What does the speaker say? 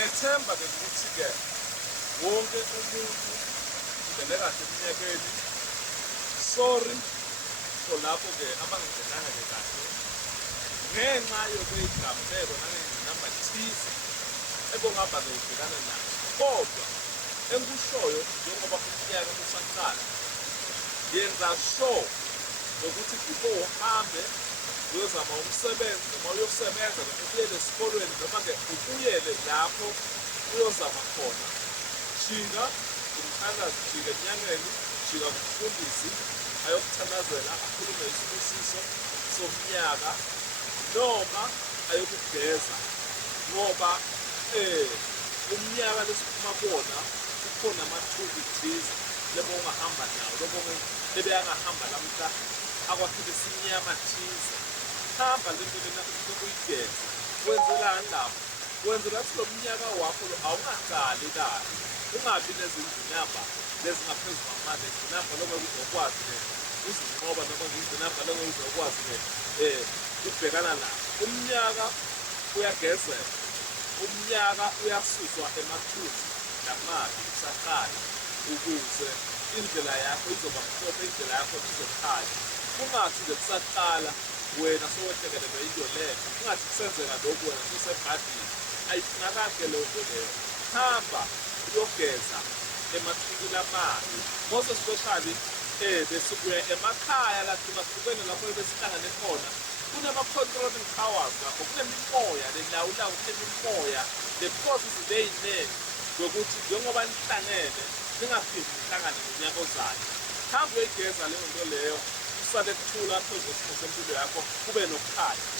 Ngethemba-ke ukuthi-ke wonke umuntu ungene kahle eminyakeni. Sorry for lapho-ke abangenanga-ke kahle ngenxa yokuyigamuleko nangey'namba thize ebongahamba nokubhekana nazo. Kodwa engikushoyo njengoba umnyaka usaqala, yenza sure nokuthi before uhambe uyozama umsebenzi noma uyosebenza noma ubuyele esikolweni noma-ke ubuyele lapho uyozama khona. Jika kumthandazi, jika enyangeni, jika kumfundisi ayokuthandazela akhulume isibusiso somnyaka noma ayokugeza ngoba umnyaka lesiphuma kuwona kukhona amathuba thize lebo ungahamba nawo lebo ebeyangahamba lamhla akwakhile isinyama thize. Hamba le nto lena ukuyigeza wenzelani lapho? Wenzela ukuthi lo mnyaka wakho lo awungaqali kahle, ungabi nezingqinamba lezingaphezu kwamandla. Ingqinamba lokho uzokwazi-ke uzinqoba noma ngizingqinamba lokho uzokwazi-ke ukubhekana nazo. Umnyaka uyagezela, umnyaka uyasuswa emathunzi namabi usaqala ukuze indlela yakho izoba mhlophe, indlela yakho izokhanya. Kungathi nje kusaqala wena sowehlekelelwe into leyo, kungathi kusenzeka lokhu wena sosebhadini. Ayifunakali leyo nto leyo. Hamba uyogeza emathungini amabi, most especially besukuya emakhaya la thina hlukene lapho besihlangane khona. Kunama-controlling powers lapho, kunemimoya lelawulayo, kunemimoya le-process ley'ningi yokuthi njengoba nihlangene ningaphindi nihlangane ngonyaka ozayo. Hamba uyigeza leyo nto leyo, usale kuthula phezu kwesimo sempilo yakho, kube nokukhanya.